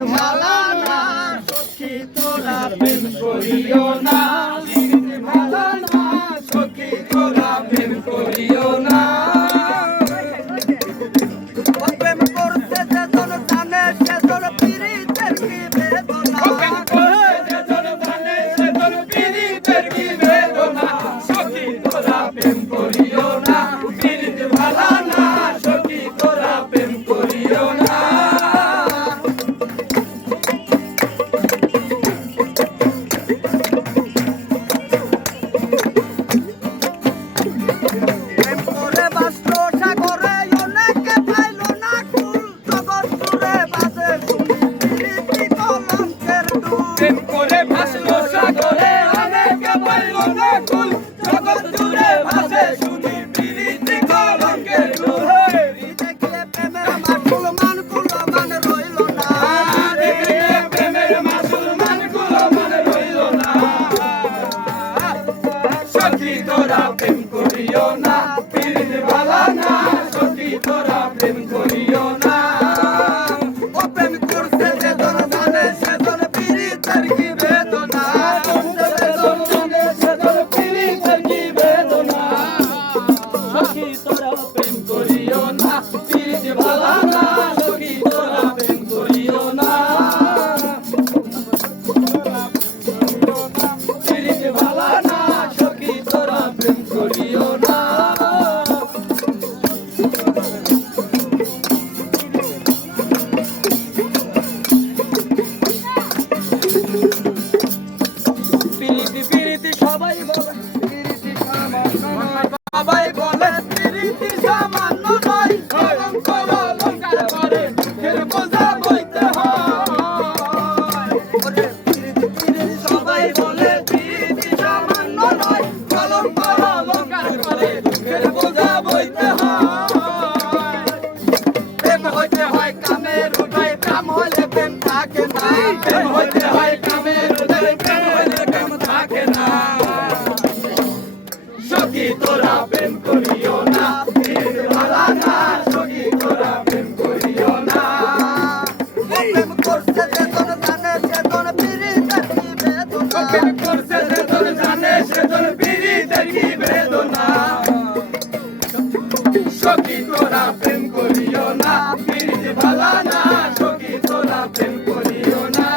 ভালা না সখী তোরা প্রেম করিও না, ভালা না সখী তোরা প্রেম করিও না। প্রেম করতে যেজন জানে সেজন পীড়িতের কি বেদনা, প্রেম করতে যেজন জানে সেজন পীড়িতের কি বেদনা। সখী তোরা প্রেম করিও না, পীড়িত ভালা না সখী তোরা প্রেম করিও না। প্রেম করে ভাসলো সাগরে অনেকে পাইল না কুল, জগৎ জুড়ে ভাসে শুনি প্রীতি কলঙ্কের দুল। দেখিলে প্রেমের মাসুল মান কুলো মান রইল না, দেখিলে প্রেমের মাসুল মান কুলো মান রইল না। সখী তোরা প্রেম করিও না, প্রীতি ভালা না সখী তোরা প্রেম করিও না। ও প্রেম করতে যেজন জানে সেজন পীড়িতের কি বেদনা, সেজন জানে সেজন পীড়িতের কি বেদনা। সখী তোরা প্রেম করিও না, পীড়িত ভালা না সখী তোরা প্রেম করিও না। পীড়িত ভালা না সখী তোরা প্রেম করিও না। প্রীতি প্রীতি সবাই বলে, প্রীতি সামান্য নয়, সবাই বলে প্রীতি সামান্য নয়। কলঙ্ক অলঙ্কার করে ফের বোঝা বইতে হয়। প্রীতি প্রীতি সবাই বলে প্রীতি সামান্য নয়, কলঙ্ক অলঙ্কার করে ফের বোঝা বইতে হয়। প্রেম হইতে হয় কামের উদয়, প্রেম হইলে প্রেম থাকে না। প্রেম হইতে হয় কামের উদয়, প্রেম হইলে প্রেম থাকে না। সখী তোরা প্রেম করিও না, পীড়িত ভালা না সখী তোরা প্রেম করিও না। প্রেম করতে যেজন জানে সেজন পীড়িতের কি বেদনা, প্রেম করতে যেজন জানে সেজন পীড়িতের কি বেদনা। সখী তোরা প্রেম করিও না, পীড়িত ভালা না সখী তোরা প্রেম করিও না।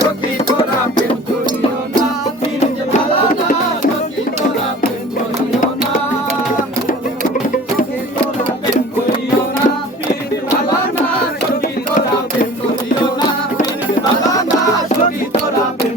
সখী তোরা প্রেম করিও না, পীড়িত ভালা না সখী তোরা প্রেম করিও না। সখী তোরা প্রেম করিও না, পীড়িত ভালা না সখী তোরা প্রেম করিও না। পীড়িত ভালা না সখী তোরা প্রেম